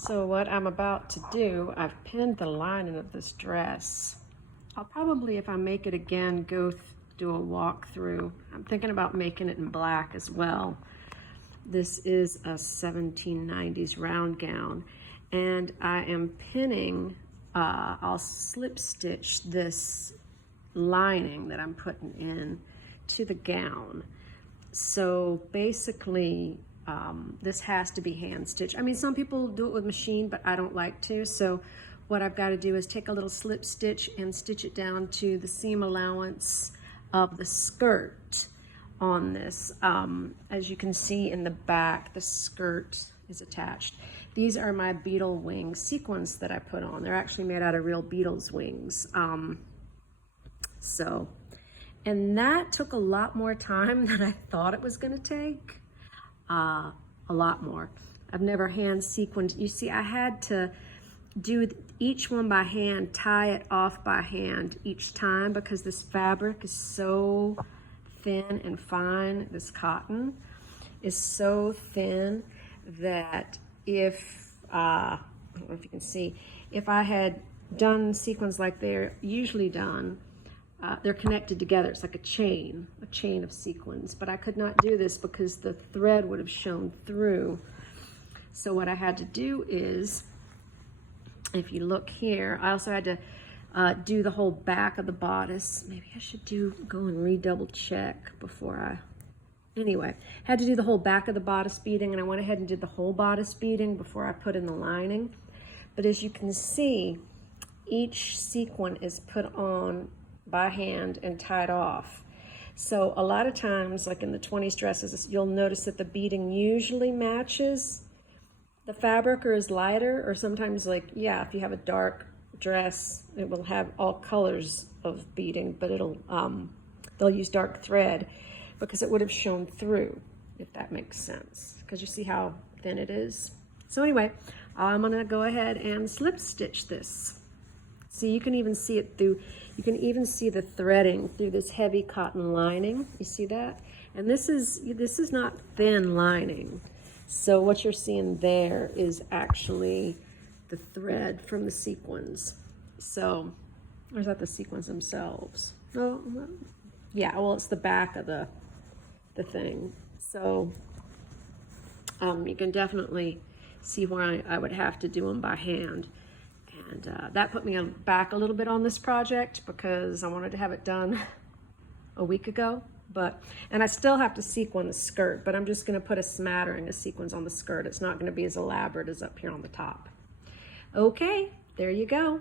So what I'm about to do, I've pinned the lining of this dress. I'll probably, if I make it again, do a walkthrough. I'm thinking about making it in black as well. This is a 1790s round gown, and I am pinning, I'll slip stitch this lining that I'm putting in to the gown. So basically, this has to be hand stitched. I mean, some people do it with machine, but I don't like to. So what I've got to do is take a little slip stitch and stitch it down to the seam allowance of the skirt on this. As you can see in the back, the skirt is attached. These are my beetle wing sequins that I put on. They're actually made out of real beetle's wings. And that took a lot more time than I thought it was going to take. A lot more. I've never hand sequined. You see, I had to do each one by hand, tie it off by hand each time because this fabric is so thin and fine. This cotton is so thin that if, I don't know if you can see, if I had done sequins like they're usually done, they're connected together. It's like a chain of sequins, but I could not do this because the thread would have shown through. So what I had to do is, if you look here, I also had to do the whole back of the bodice. Maybe I should go and redouble check before anyway, had to do the whole back of the bodice beading, and I went ahead and did the whole bodice beading before I put in the lining. But as you can see, each sequin is put on by hand and tied off. So a lot of times, like in the 20s dresses, you'll notice that the beading usually matches the fabric or is lighter, or sometimes, like, yeah, if you have a dark dress, it will have all colors of beading, but they'll use dark thread because it would have shown through, if that makes sense, because you see how thin it is. So anyway, I'm gonna go ahead and slip stitch this. See, you can even see it through, you can even see the threading through this heavy cotton lining. You see that? And this is not thin lining. So what you're seeing there is actually the thread from the sequins. So, or is that the sequins themselves? No, yeah, well, it's the back of the thing. So you can definitely see where I would have to do them by hand. And that put me back a little bit on this project because I wanted to have it done a week ago. And I still have to sequin the skirt, but I'm just going to put a smattering of sequins on the skirt. It's not going to be as elaborate as up here on the top. Okay, there you go.